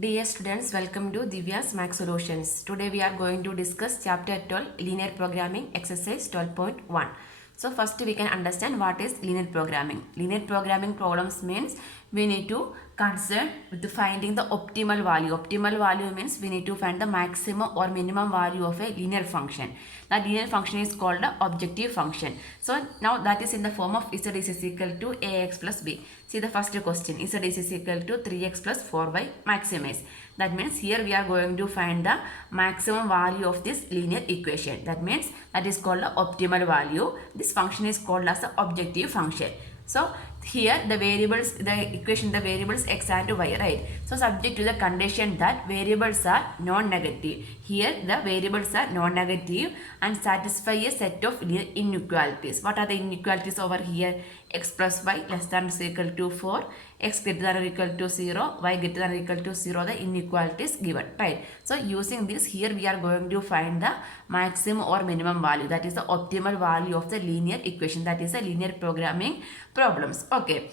Dear students, welcome to Divya's Max Solutions. Today we are going to discuss chapter 12 Linear Programming exercise 12.1. So first we can understand what is linear programming. Linear programming problems means we need to concern with finding the optimal value. Optimal value means we need to find the maximum or minimum value of a linear function. That linear function is called the objective function. So now that is in the form of z is equal to ax plus b. See the first question, z is equal to 3x plus 4y maximize. That means here we are going to find the maximum value of this linear equation. That means that is called the optimal value. This function is called as the objective function. So here the variables, the equation, the variables x and y, right? So subject to the condition that variables are non-negative. Here the variables are non-negative and satisfy a set of inequalities. What are the inequalities over here? X plus y less than or equal to 4, x greater than or equal to 0, y greater than or equal to 0, the inequalities given, right? So using this, here we are going to find the maximum or minimum value, that is the optimal value of the linear equation, that is the linear programming problems. Okay.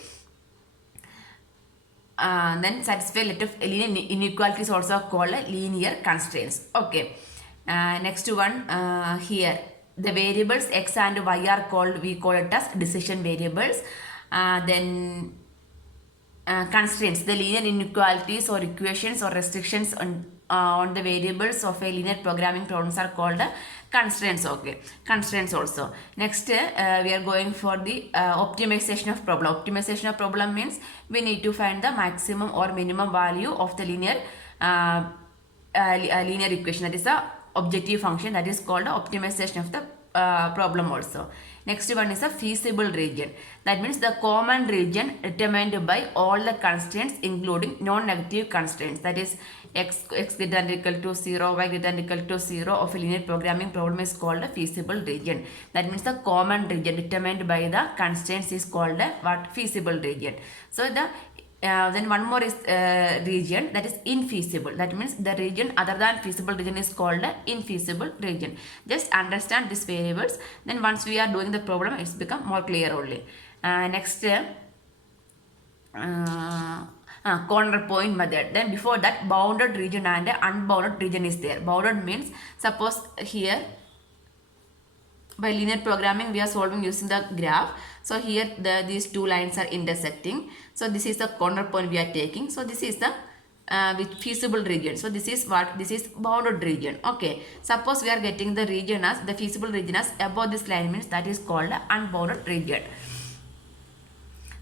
Then satisfy a lot of linear inequalities also called linear constraints. Okay. Next one here. The variables x and y are called, we call it as decision variables. Then constraints, the linear inequalities or equations or restrictions on the variables of a linear programming problems are called constraints. Okay, constraints also. Next we are going for the optimization of problem. Optimization of problem means we need to find the maximum or minimum value of the linear linear equation, that is the objective function, that is called the optimization of the problem also. Next one is a feasible region. That means the common region determined by all the constraints including non-negative constraints. That is x greater than or equal to 0, y greater than or equal to 0 of a linear programming problem is called a feasible region. That means the common region determined by the constraints is called a what? Feasible region. So the then one more is region, that is infeasible. That means the region other than feasible region is called infeasible region. Just understand these variables. Then once we are doing the problem, it's become more clear only. Next, corner point method. Then before that, bounded region and unbounded region is there. Bounded means suppose here by linear programming we are solving using the graph. So here these two lines are intersecting. So this is the corner point we are taking. So this is the with feasible region. So this is what? This is bounded region. Okay. Suppose we are getting the region as the feasible region as above this line, means that is called unbounded region.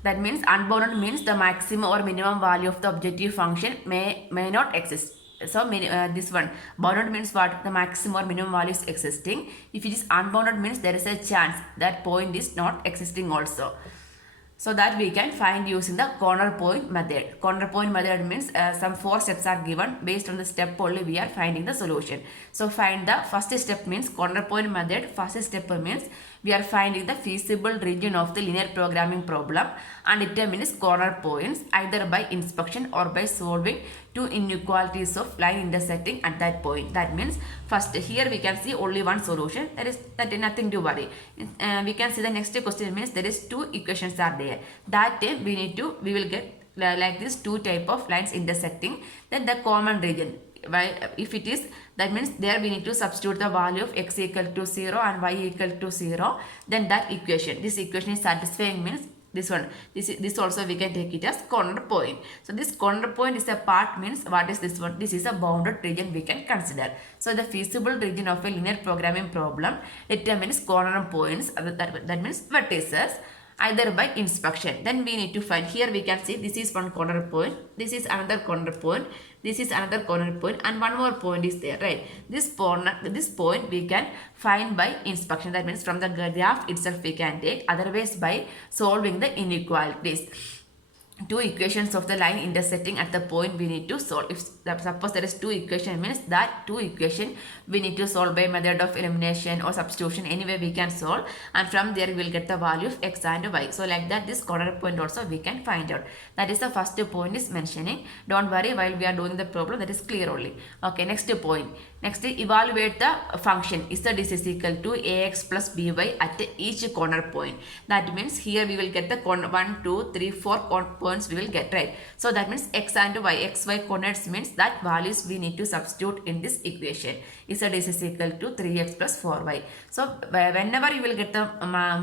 That means unbounded means the maximum or minimum value of the objective function may not exist. So this one bounded means what? The maximum or minimum value is existing. If it is unbounded means there is a chance that point is not existing also. So that we can find using the corner point method. Corner point method means some 4 steps are given. Based on the step only we are finding the solution. So find the first step means corner point method. First step means we are finding the feasible region of the linear programming problem and determine its corner points either by inspection or by solving two inequalities of line intersecting at that point. That means first here we can see only one solution. That is nothing to worry. We can see the next question means there is two equations are there. That time we will get like this two type of lines intersecting. Then the common region. If it is, that means there we need to substitute the value of x equal to 0 and y equal to 0. Then that equation, this equation is satisfying means this one. This also we can take it as corner point. So this corner point is a part means what is this one? This is a bounded region we can consider. So the feasible region of a linear programming problem determines corner points, that means vertices, either by inspection. Then we need to find, here we can see this is one corner point, this is another corner point, this is another corner point, and one more point is there, right? This point we can find by inspection. That means from the graph itself we can take, otherwise by solving the inequalities. Two equations of the line intersecting at the point we need to solve. If suppose there is two equation means that two equation we need to solve by method of elimination or substitution. Anyway we can solve, and from there we will get the value of x and y. So like that this corner point also we can find out. That is the first point is mentioning. Don't worry, while we are doing the problem that is clear only. Okay, next point. Next, evaluate the function z is equal to ax plus by at each corner point. That means here we will get the 1, 2, 3, 4 points we will get, right? So that means x and y, xy coordinates means that values we need to substitute in this equation. Z is equal to 3x plus 4y. So whenever you will get the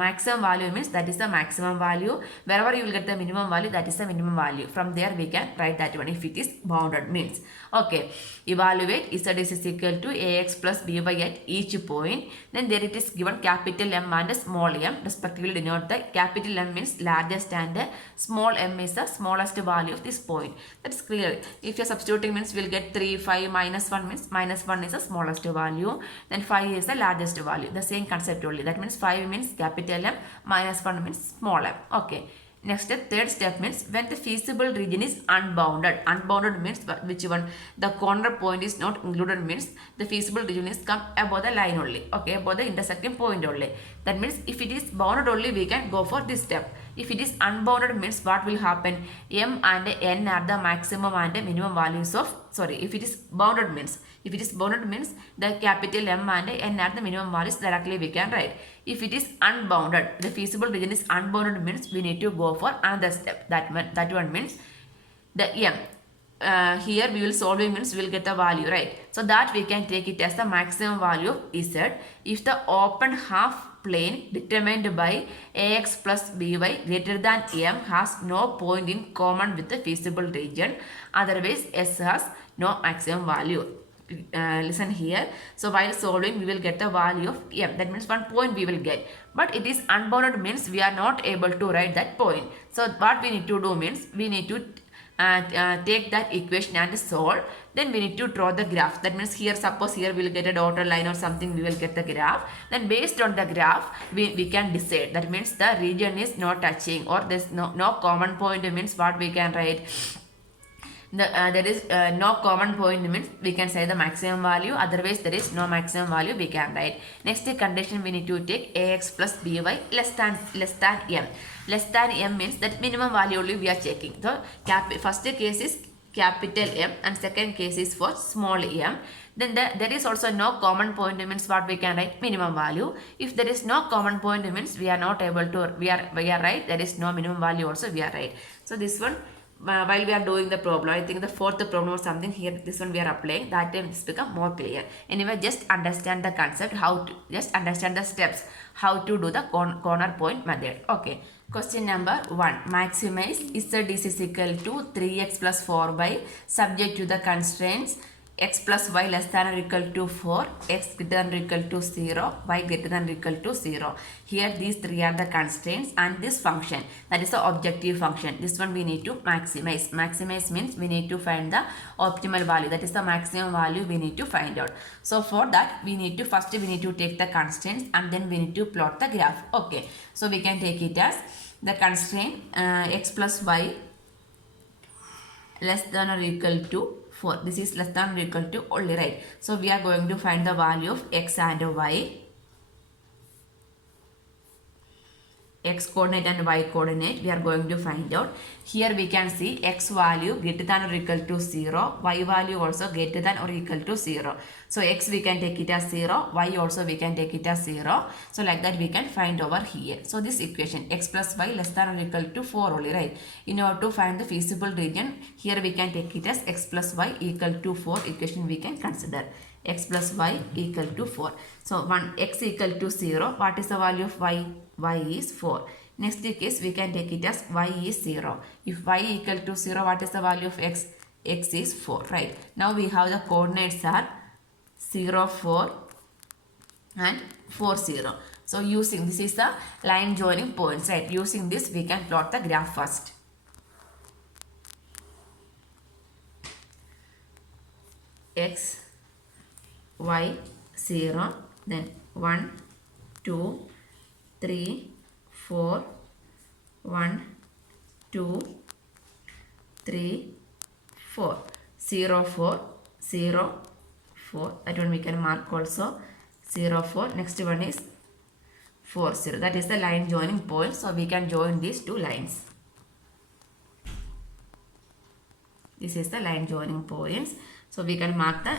maximum value means that is the maximum value. Wherever you will get the minimum value, that is the minimum value. From there we can write that one if it is bounded means. Okay, evaluate Z is equal to ax plus by at each point. Then there it is given capital M and small m, respectively denote the capital M means largest and small m is the smallest value of this point. That's clear. If you are substituting means we will get 3, 5, minus 1 means minus 1 is the smallest value. Then 5 is the largest value. The same concept only. That means 5 means capital M, minus 1 means small m. Okay. Next step, third step means when the feasible region is unbounded. Unbounded means which one? The corner point is not included means the feasible region is come above the line only. Okay, above the intersecting point only. That means if it is bounded only, we can go for this step. If it is unbounded means what will happen? M and N are the maximum and minimum values of, if it is bounded means, the capital M and N are the minimum values directly we can write. If it is unbounded, the feasible region is unbounded means we need to go for another step. That one means the M. Here we will solve it means we will get the value, right? So that we can take it as the maximum value of Z if the open half plane determined by ax plus by greater than M has no point in common with the feasible region. Otherwise S has no maximum value. Listen here. So while solving we will get the value of M. That means 1 point we will get. But it is unbounded means we are not able to write that point. So what we need to do means we need to take that equation and solve. Then we need to draw the graph. That means here suppose here we will get a dotted line or something, we will get the graph. Then based on the graph we can decide. That means the region is not touching or there is no common point means what we can write. There is no common point means we can say the maximum value, otherwise there is no maximum value we can write. Next condition we need to take ax plus by less than m. Less than m means that minimum value only we are checking. So first case is capital M and second case is for small m. Then there is also no common point means what we can write, minimum value. If there is no common point means we are not able to, we are right, there is no minimum value also we are right. So this one while we are doing the problem, I think the fourth problem or something here, this one we are applying, that time this become more clear. Anyway, just understand the concept, just understand the steps, how to do the corner point method. Okay. Question number 1. Maximize Z is equal to 3x plus 4y subject to the constraints x plus y less than or equal to 4, x greater than or equal to 0, y greater than or equal to 0. Here these three are the constraints and this function, that is the objective function. This one we need to maximize. Maximize means we need to find the optimal value, that is the maximum value we need to find out. So for that we need to take the constraints and then we need to plot the graph. Okay, so we can take it as the constraint x plus y less than or equal to 4. This is less than or equal to only, right? So we are going to find the value of x and y. X coordinate and y coordinate we are going to find out. Here we can see x value greater than or equal to 0, y value also greater than or equal to 0. So x we can take it as 0, y also we can take it as 0. So like that we can find over here. So this equation x plus y less than or equal to 4 only, right? In order to find the feasible region, here we can take it as x plus y equal to 4 equation we can consider. X plus y equal to 4. So x equal to 0. What is the value of y? Y is 4. Next case we can take it as y is 0. If y equal to 0, what is the value of x? X is 4, right? Now we have the coordinates are 0, 4 and 4, 0. So using this is the line joining points, right? Using this we can plot the graph first. X, y, 0, then 1, 2, 3, 4, 1, 2, 3, 4, 0, 4, 0, 4. That one we can mark also. 0, 4. Next one is 4, 0. That is the line joining point. So we can join these two lines. This is the line joining points. So we can mark the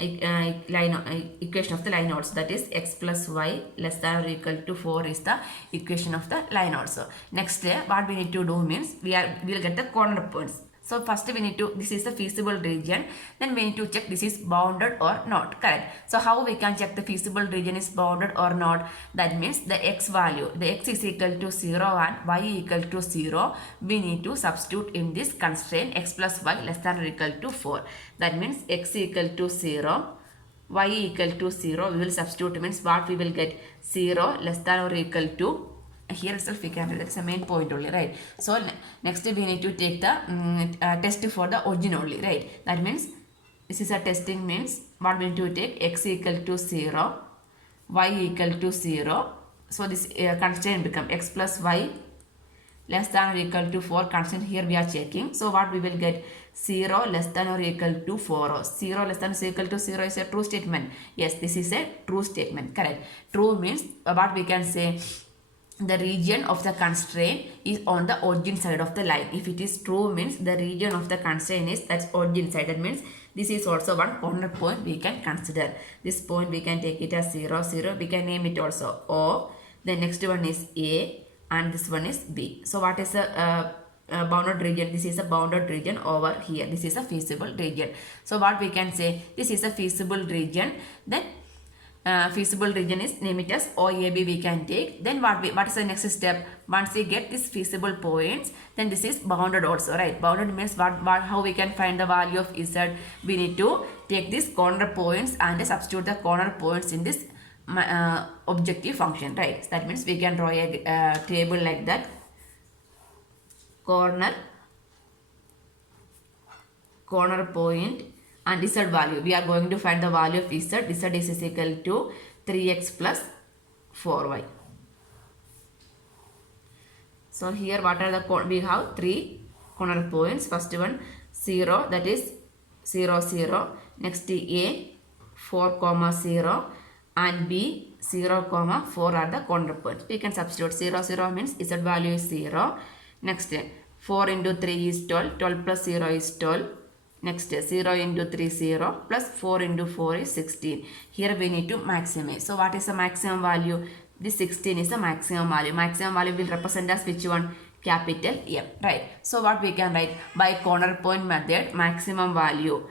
equation of the line also, that is x plus y less than or equal to 4 is the equation of the line also. Next what we need to do means we will get the corner points. So first we need to, this is the feasible region, then we need to check this is bounded or not, correct? So how we can check the feasible region is bounded or not? That means the x value, the x is equal to 0 and y equal to 0, we need to substitute in this constraint x plus y less than or equal to 4. That means x equal to 0, y equal to 0, we will substitute, means what we will get, 0 less than or equal to, here itself we can, that's the main point only, right? So next we need to take the test for the origin only, right? That means this is a testing, means what we need to take, x equal to 0, y equal to 0. So this constraint become x plus y less than or equal to 4, constant here we are checking. So what we will get, 0 less than or equal to 4. 0 less than or equal to 0 is a true statement. Yes, this is a true statement, correct? True means what we can say, the region of the constraint is on the origin side of the line. If it is true means the region of the constraint is that's origin side. That means this is also one corner point we can consider. This point we can take it as 0, 0. We can name it also O. The next one is A and this one is B. So what is the bounded region? This is a bounded region over here. This is a feasible region. So what we can say, this is a feasible region. Then feasible region is, name it as OAB we can take. Then what is the next step? Once we get this feasible points, then this is bounded also, right? Bounded means how we can find the value of Z? We need to take these corner points and substitute the corner points in this objective function, right? So that means we can draw a table like that. Corner point and Z value. We are going to find the value of Z. Z is equal to 3x plus 4y. So here what are the, we have 3 corner points. First one 0, that is 0, 0. Next A 4, 0 and B 0, 4 are the corner points. We can substitute 0, 0 means Z value is 0. Next 4 into 3 is 12. 12 plus 0 is 12. Next 0 into 3 0 plus 4 into 4 is 16. Here we need to maximize. So what is the maximum value? This 16 is the maximum value. Maximum value will represent as which one? Capital M, right? So what we can write, by corner point method, maximum value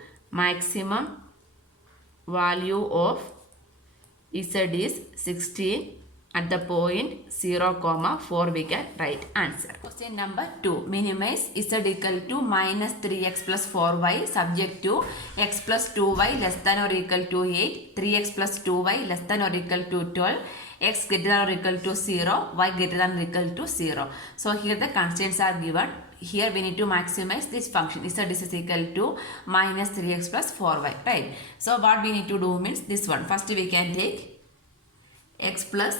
of Z is 16 at the point 0, 4 we can write answer. Question number 2. Minimize Z equal to minus 3x plus 4y subject to x plus 2y less than or equal to 8, 3x plus 2y less than or equal to 12, x greater than or equal to 0, y greater than or equal to 0. So here the constraints are given. Here we need to maximize this function. Z is equal to minus 3x plus 4y, right? So what we need to do means this one. First we can take x plus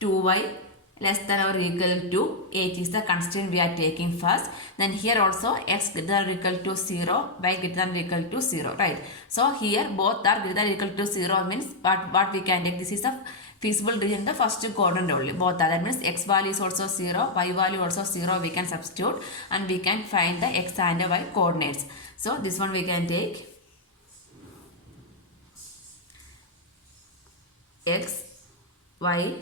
2y less than or equal to 8 is the constraint we are taking first. Then here also x greater than or equal to 0, y greater than or equal to 0, right? So here both are greater than or equal to 0 means what we can take, this is a feasible region, the first quadrant only. Both are, that means x value is also 0, y value also 0, we can substitute and we can find the x and y coordinates. So this one we can take x, y,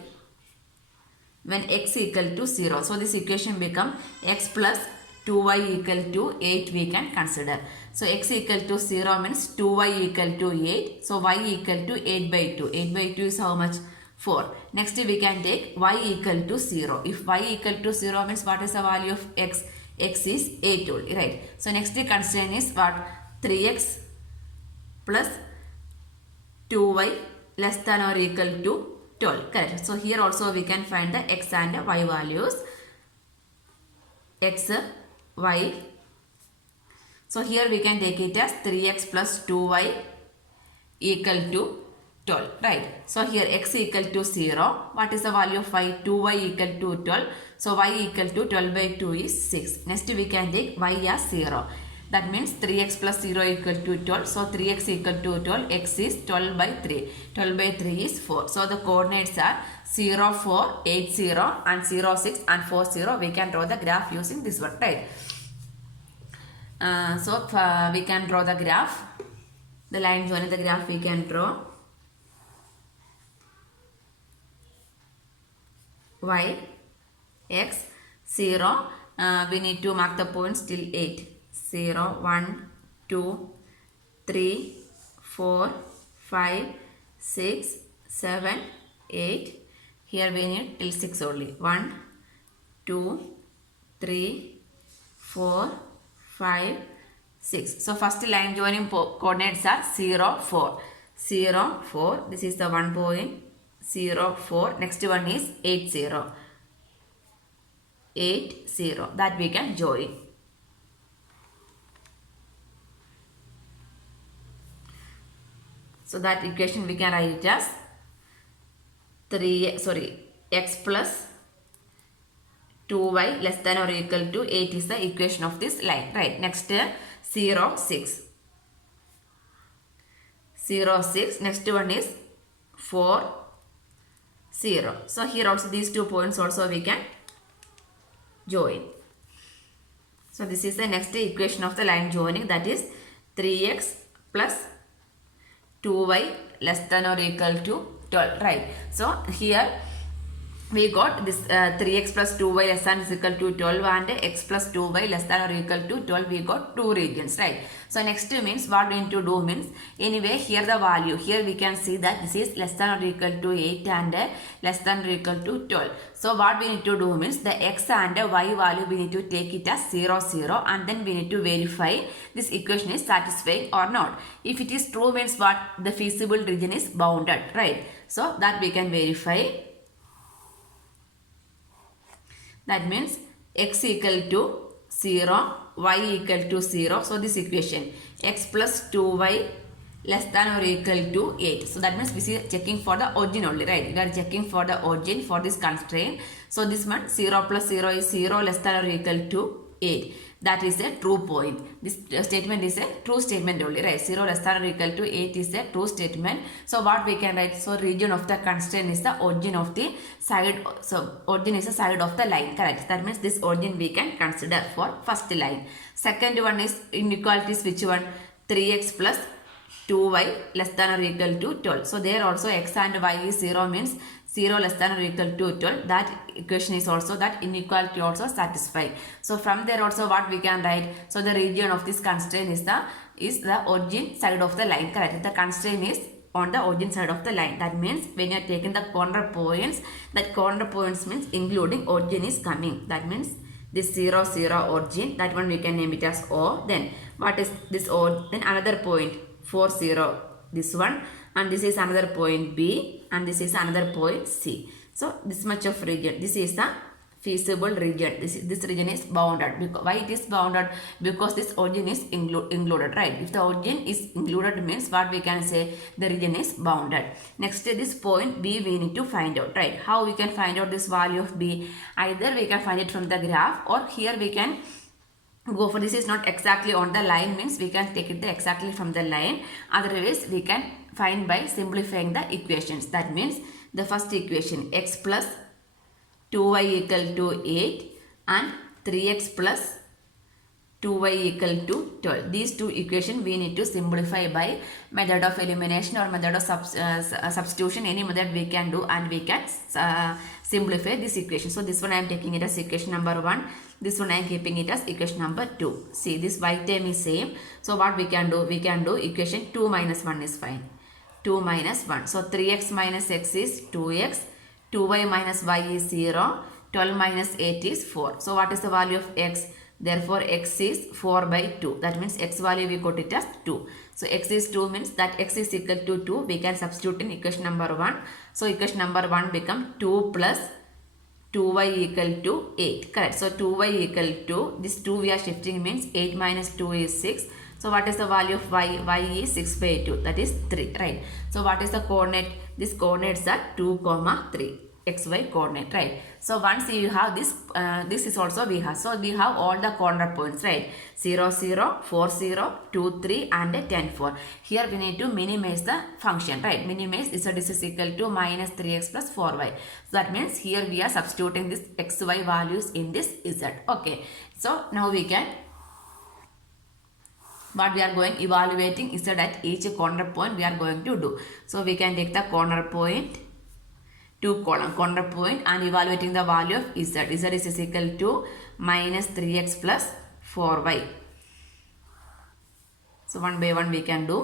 when x equal to 0. So this equation become x plus 2y equal to 8 we can consider. So x equal to 0 means 2y equal to 8. So y equal to 8 by 2. 8 by 2 is how much? 4. Next we can take y equal to 0. If y equal to 0 means what is the value of x? X is 8 only, right? So next constraint is what? 3x plus 2y less than or equal to 12, correct? So here also we can find the x and y values. X, y. So here we can take it as 3x plus 2y equal to 12, right? So here x equal to 0. What is the value of y? 2y equal to 12. So y equal to 12 by 2 is 6. Next we can take y as 0. That means 3x plus 0 equal to 12. So 3x equal to 12. X is 12 by 3. 12 by 3 is 4. So the coordinates are 0, 4, 8, 0 and 0, 6 and 4, 0. We can draw the graph using this one, right? So we can draw the graph. the line joining the graph we can draw. Y, X, 0. We need to mark the points till 8. 0, 1, 2, 3, 4, 5, 6, 7, 8. Here we need till 6 only. 1, 2, 3, 4, 5, 6. So first line joining coordinates are 0, 4. 0, 4. This is the 1 point. 0, 4. Next one is 8, 0. 8, 0. That we can join. So that equation we can write it as x plus 2y less than or equal to 8 is the equation of this line. Right. Next 0, 6. 0, 6. Next one is 4, 0. So here also these 2 points also we can join. So this is the next equation of the line joining, that is 3x plus 2y less than or equal to 12. Right. So here we got this 3x plus 2y less than or equal to 12 and x plus 2y less than or equal to 12. We got 2 regions, right? So next means what we need to do means, anyway here the value, here we can see that this is less than or equal to 8 and less than or equal to 12. So what we need to do means, the x and y value we need to take it as 0, 0 and then we need to verify this equation is satisfying or not. If it is true means what, the feasible region is bounded, right? So that we can verify. That means x equal to 0, y equal to 0. So this equation, x plus 2y less than or equal to 8. So that means we are checking for the origin only, right? We are checking for the origin for this constraint. So this one 0 plus 0 is 0 less than or equal to 8. That is a true point. This statement is a true statement only, right? 0 less than or equal to 8 is a true statement. So what we can write? So region of the constraint is the origin of the side. So origin is the side of the line, correct? That means this origin we can consider for first line. Second one is inequalities, which one? 3x plus 2y less than or equal to 12. So there also x and y is 0 means 0 less than or equal to 12. That equation is also, that inequality also satisfied. So from there also what we can write? So the region of this constraint is the origin side of the line, correct? The constraint is on the origin side of the line. That means when you are taking the corner points, that corner points means including origin is coming. That means this 0, 0 origin, that one we can name it as O. Then what is this O? Then another point 4, 0, this one, and this is another point B and this is another point C. So this much of region, this is the feasible region. This region is bounded. Because why it is bounded? Because this origin is included, right? If the origin is included means what we can say, the region is bounded. Next, this point B we need to find out, right? How we can find out this value of B? Either we can find it from the graph, or here we can go for, this is not exactly on the line means we can take it exactly from the line. Otherwise we can find by simplifying the equations. That means the first equation, x plus 2y equal to 8 and 3x plus 2y equal to 12. These two equations we need to simplify by method of elimination or method of substitution. Any method we can do and we can simplify this equation. So this one I am taking it as equation number 1. This one I am keeping it as equation number 2. See, this y term is same. So what we can do? We can do equation 2 minus 1 is fine. 2 minus 1. So 3x minus x is 2x. 2y minus y is 0. 12 minus 8 is 4. So what is the value of x? Therefore x is 4 by 2. That means x value we got it as 2. So x is 2 means that x is equal to 2. We can substitute in equation number 1. So equation number 1 become 2 plus 2y equal to 8. Correct. So 2y equal to, this 2 we are shifting means 8 minus 2 is 6. So what is the value of y? Y is 6 by 2. That is 3. Right. So what is the coordinate? This coordinates are 2, 3. XY coordinate, right? So once you have this, this is also we have. So we have all the corner points, right? 0, 0, 4, 0, 2, 3 and 10, 4. Here we need to minimize the function, right? Minimize this, so this is equal to minus 3x plus 4y. So that means here we are substituting this xy values in this z. Okay. So now we can what we are going evaluating z at each corner point we are going to do. So we can take the corner point, 2 column corner point, and evaluating the value of z. Z is equal to minus 3x plus 4y. So one by one we can do.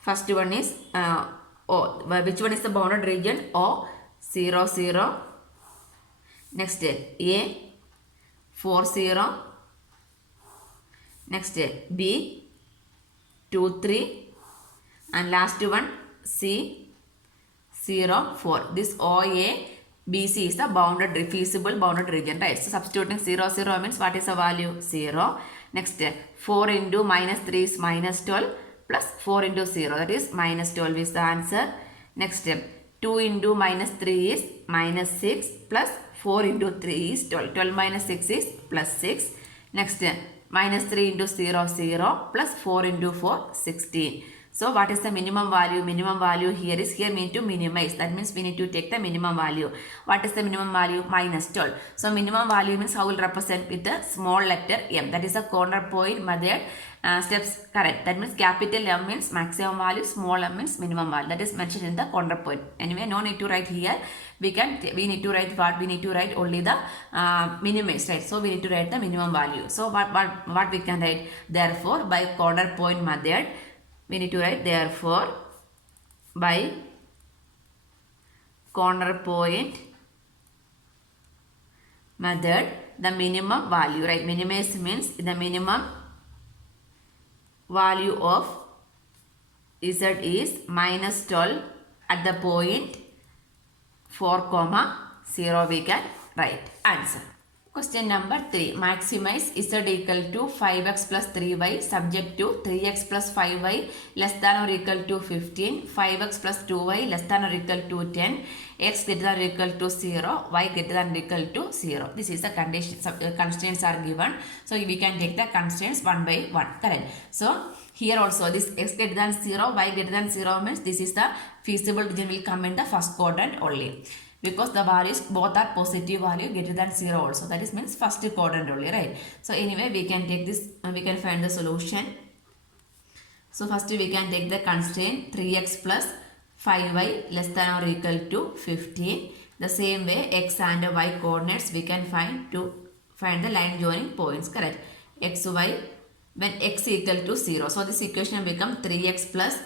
First one is O. Which one is the bounded region? O 0 0. Next A 4 0. Next B 2 3. And last one C 0 4. This OA BC is the bounded feasible bounded region, right? So substituting 0 0 means what is the value? 0. Next 4 into minus 3 is minus 12 plus 4 into 0, that is minus 12 is the answer. Next 2 into minus 3 is minus 6 plus 4 into 3 is 12. 12 minus 6 is plus 6. Next minus 3 into 0 0 plus 4 into 4 16. So what is the minimum value? Minimum value here is, here we need to minimize. That means we need to take the minimum value. What is the minimum value? Minus 12. So minimum value means how will represent with the small letter m. That is the corner point method steps correct. That means capital M means maximum value, small m means minimum value. That is mentioned in the corner point. Anyway, no need to write here. We need to write what? We need to write only the minimize, right? So we need to write the minimum value. So what we can write? Therefore, by corner point method, we need to write therefore by corner point method, the minimum value, right? Minimize means the minimum value of z is minus 12 at the point 4, 0 we can write. Answer. Question number 3. Maximize z equal to 5x plus 3y subject to 3x plus 5y less than or equal to 15, 5x plus 2y less than or equal to 10, x greater than or equal to 0, y greater than or equal to 0. This is the condition. Constraints are given. So we can take the constraints one by one. Correct. So here also this x greater than 0, y greater than 0 means this is the feasible region will come in the first quadrant only. Because the values both are positive value greater than 0 also. That is means first quadrant only, right? So anyway, we can take this, we can find the solution. So first we can take the constraint 3x plus 5y less than or equal to 15. The same way x and y coordinates we can find to find the line joining points, correct? xy when x equal to 0. So this equation will become 3x plus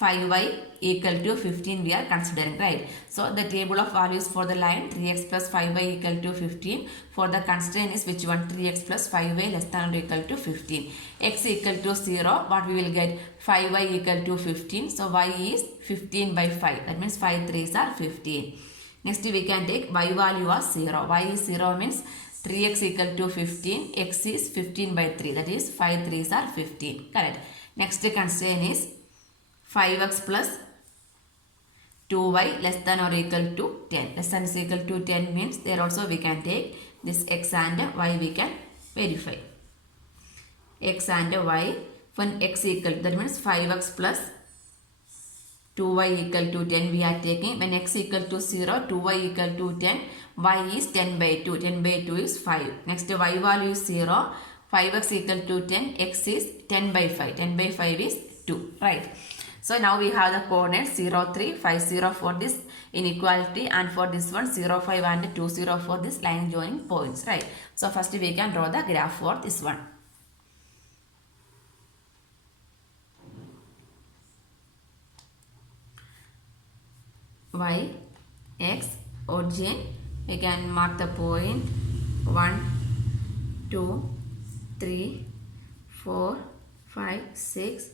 5y equal to 15 we are considering, right? So the table of values for the line 3x plus 5y equal to 15. For the constraint is which one? 3x plus 5y less than or equal to 15. X equal to 0, what we will get? 5y equal to 15. So y is 15 by 5. That means 5 3s are 15. Next we can take y value as 0. Y is 0 means 3x equal to 15. X is 15 by 3. That is 5 3s are 15. Correct. Next constraint is 5x plus 2y less than or equal to 10. Less than is equal to 10 means there also we can take this x and y we can verify. X and y when x equal, that means 5x plus 2y equal to 10 we are taking. When x equal to 0, 2y equal to 10, y is 10 by 2. 10 by 2 is 5. Next y value is 0, 5x equal to 10, x is 10 by 5. 10 by 5 is 2, right? So now we have the coordinates 0, 3, 5, 0 for this inequality, and for this one 0, 5 and 2, 0 for this line joining points, right? So first we can draw the graph for this one. Y, x, origin, we can mark the point 1, 2, 3, 4, 5, 6,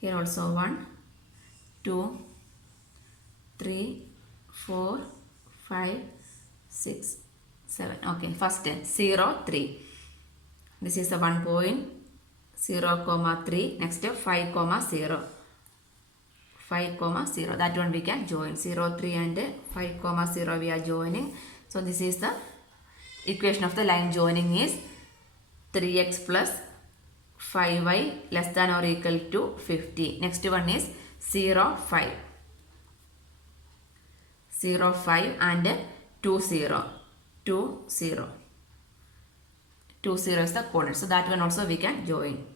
here also 1, 2, 3, 4, 5, 6, 7. Okay, first 0, 3. This is the 1 point, 0, 3. Next 5, 0. 5, 0. That one we can join. 0, 3 and 5, 0 we are joining. So this is the equation of the line joining is 3x plus 5y less than or equal to 50. Next one is 0, 5. 0, 5 and 2, 0. 2, 0. 2, 0 is the coordinate. So that one also we can join.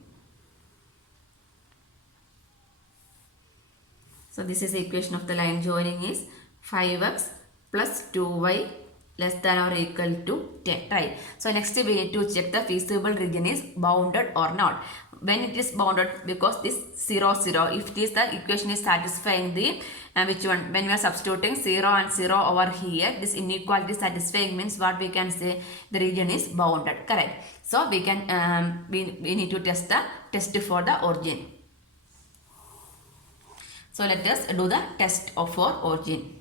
So this is the equation of the line joining is 5x plus 2y less than or equal to 10, right? So next we need to check the feasible region is bounded or not. When it is bounded, because this 0, 0, if it is the equation is satisfying the which one, when we are substituting 0 and 0 over here, this inequality satisfying means what we can say, the region is bounded, correct? So we can we need to test for the origin. So let us do the test for origin.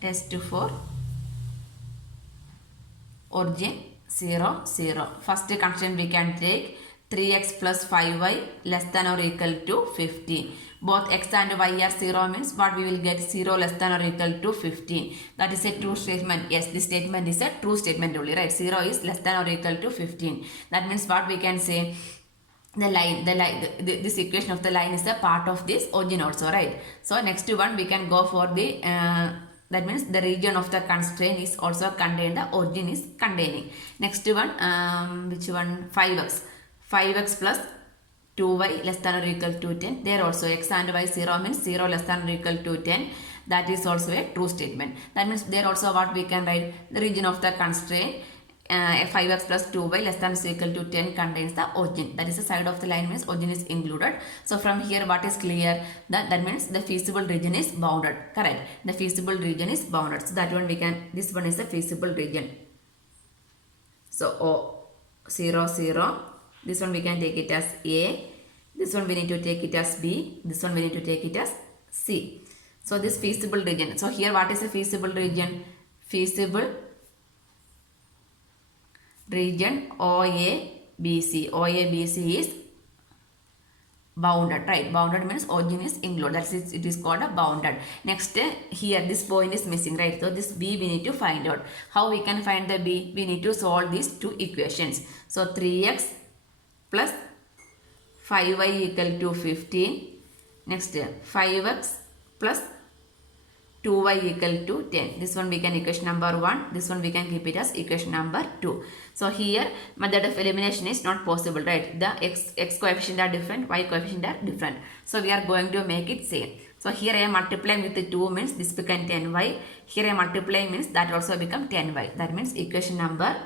Test for origin 0, 0. First condition we can take 3x plus 5y less than or equal to 15. Both x and y are 0 means what we will get, 0 less than or equal to 15. That is a true statement. Yes, this statement is a true statement only, right? 0 is less than or equal to 15. That means what we can say, this equation of the line is a part of this origin also, right? So next one we can go for the that means the region of the constraint is also contained, the origin is containing. Next one, which one, 5x plus 2y less than or equal to 10. There also x and y 0 means 0 less than or equal to 10. That is also a true statement. That means there also what we can write, the region of the constraint 5x plus 2y less than or equal to 10 contains the origin. That is the side of the line means origin is included. So from here what is clear, that means the feasible region is bounded, correct? The feasible region is bounded. So that one we can, this one is the feasible region. So 0, 0. This one we can take it as A. This one we need to take it as B. This one we need to take it as C. So this feasible region. So here what is a feasible region? Feasible region OABC. OABC is bounded, right? Bounded means origin is included. That's it is called a bounded. Next here this point is missing, right? So this B we need to find out. How we can find the B? We need to solve these two equations. So 3x plus 5y equal to 15. Next 5x plus 2y equal to 10. This one we can equation number 1. This one we can keep it as equation number 2. So here method of elimination is not possible, right? The x coefficient are different, y coefficient are different. So we are going to make it same. So here I am multiplying with the 2 means this become 10y. Here I am multiplying means that also become 10y. That means equation number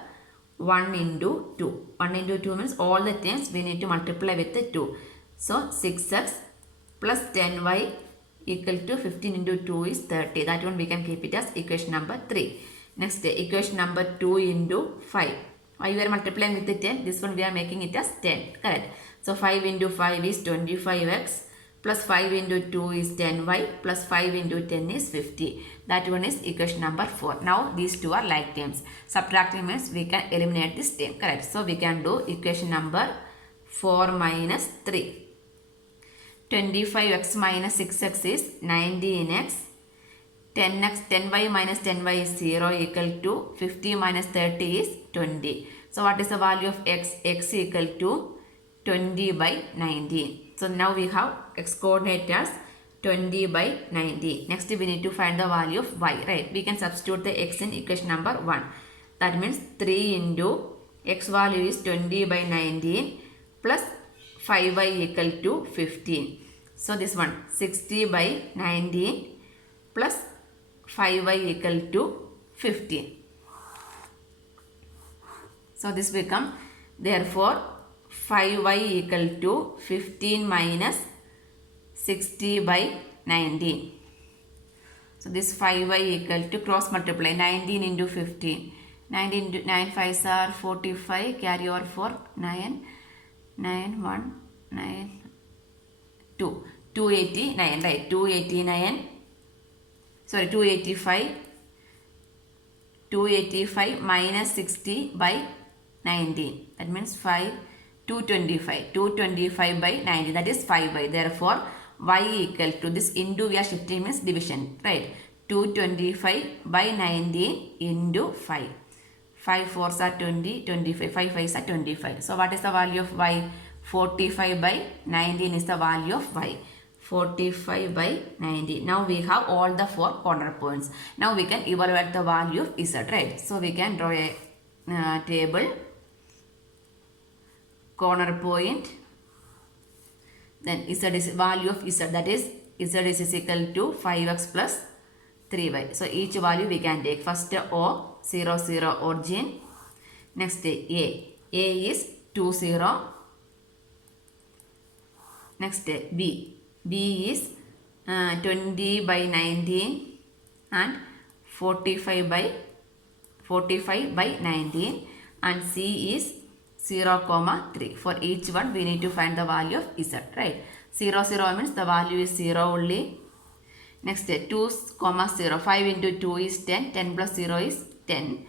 1 into 2. 1 into 2 means all the terms we need to multiply with the 2. So 6x plus 10y equal to 15 into 2 is 30. That one we can keep it as equation number 3. Next equation number 2 into 5. Why we are multiplying with the 10? This one we are making it as 10. Correct. So 5 into 5 is 25x plus 5 into 2 is 10y plus 5 into 10 is 50. That one is equation number 4. Now these two are like terms. Subtracting means we can eliminate this term. Correct. So we can do equation number 4 minus 3. 25x minus 6x is 19x. 10y minus 10y is 0 equal to 50 minus 30 is 20. So what is the value of x? X equal to 20 by 19. So now we have x coordinate as 20 by 19. Next we need to find the value of y, right? We can substitute the x in equation number 1. That means 3 into x value is 20 by 19 plus 5y equal to 15. So this one 60 by 19 plus 5y equal to 15. So this become, therefore 5y equal to 15 minus 60 by 19. So this 5y equal to cross multiply 19 into 15. 19 into 9 5s are 45. Carry over 4 9 9 1 9 2 289, right? 289. Sorry, 285 minus 60 by 19. That means 225 by 19. That is 5y. Therefore, y equal to this into we are shifting means division, right? 225 by 19 into 5. 5 4s are 20, 25. 5 5s are 25. So what is the value of y? 45 by 19 is the value of y. 45 by 90. Now we have all the 4 corner points. Now we can evaluate the value of z, right? So we can draw a table. Corner point. Then z is value of z, that is z is equal to 5x plus 3y. So each value we can take. First O 0 0 origin. Next A is 2 0. Next B is 20 by 19 and 45 by 19, and C is 0 comma 3. For each one we need to find the value of z, right? 0 0 means the value is 0 only. Next 2 comma 0, 5 into 2 is 10, 10 plus 0 is 10.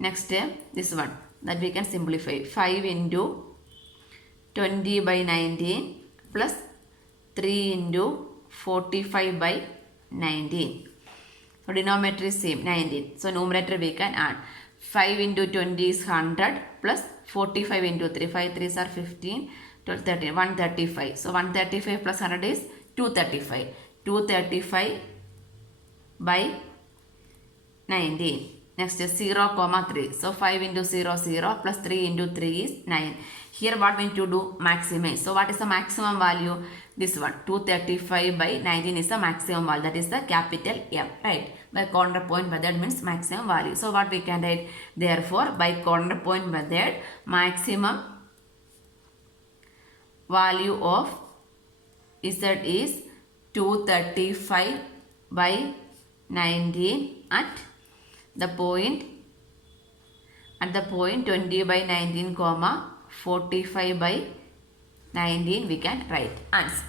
Next this one that we can simplify, 5 into 20 by 19 plus 3 into 45 by 19. So denominator is same, 19. So numerator we can add. 5 into 20 is 100 plus 45 into 3. 5 3s are 15, 12, 13, 135. So 135 plus 100 is 235. 235 by 19. Next is 0 comma 3. So 5 into 0 0 plus 3 into 3 is 9. Here what we need to do? Maximize. So what is the maximum value? This one, 235 by 19 is the maximum value. That is the capital M, right? By corner point method means maximum value. So what we can write? Therefore by corner point method, maximum value of Z is 235 by 19 at the point 20 by 19 comma 45 by 19 we can write answer.